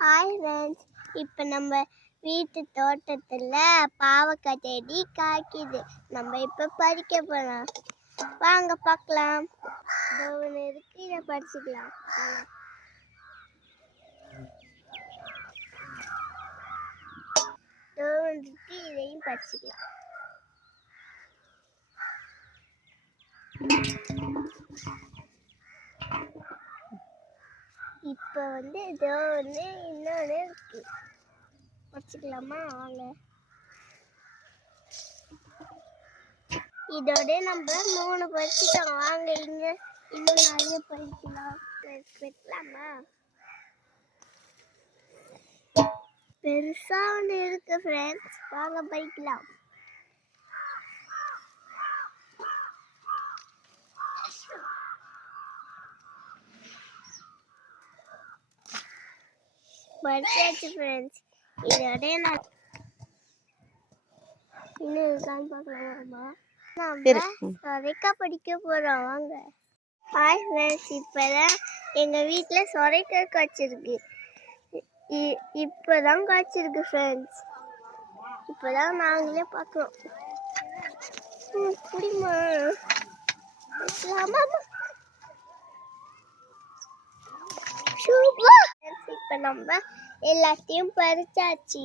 Hi friends, இப்போ நம்ம வீட்டு தோட்டத்தில் பாவக்காய் செடி காய்க்குது. நம்ம இப்போ பறிக்க போகலாம். வாங்க பார்க்கலாம். ஒன்று இருக்கு, இதை பறிச்சுக்கலாம். இருக்கு, இதையும் பறிச்சுக்கலாம். இப்போ இதோ இன்னொன்று இருக்கு, வச்சுக்கலாமா? வாங்க. இதோட நம்ம 3 பறிச்சுட்டோம். வாங்க, இங்க இன்னும் நிறைய பறிக்கலாம். வைக்கலாமா? பெருசா ஒன்று இருக்கு ஃப்ரெண்ட்ஸ், வாங்க பறிக்கலாம். பறிச்சாச்சு ஃப்ரெண்ட்ஸ். இதோட நான் இன்னும் இருக்கான்னு பார்க்கலாமா? நம்ம சொரைக்காய் படிக்க போகிறோம். வாங்க. ஹாய் ஃப்ரெண்ட்ஸ், இப்போதான் எங்கள் வீட்டில் சொரைக்காய் காய்ச்சிருக்கு. இப்போதான் காய்ச்சிருக்கு ஃப்ரெண்ட்ஸ். இப்போதான் நாங்களே பார்க்குறோம். குடிமா. இப்போ நம்ம எல்லாத்தையும் பறிச்சாச்சு.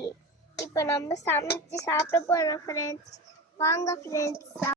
இப்போ நம்ம சமைச்சு சாப்பிட போறோம் ஃப்ரெண்ட்ஸ். வாங்க ஃப்ரெண்ட்ஸ்.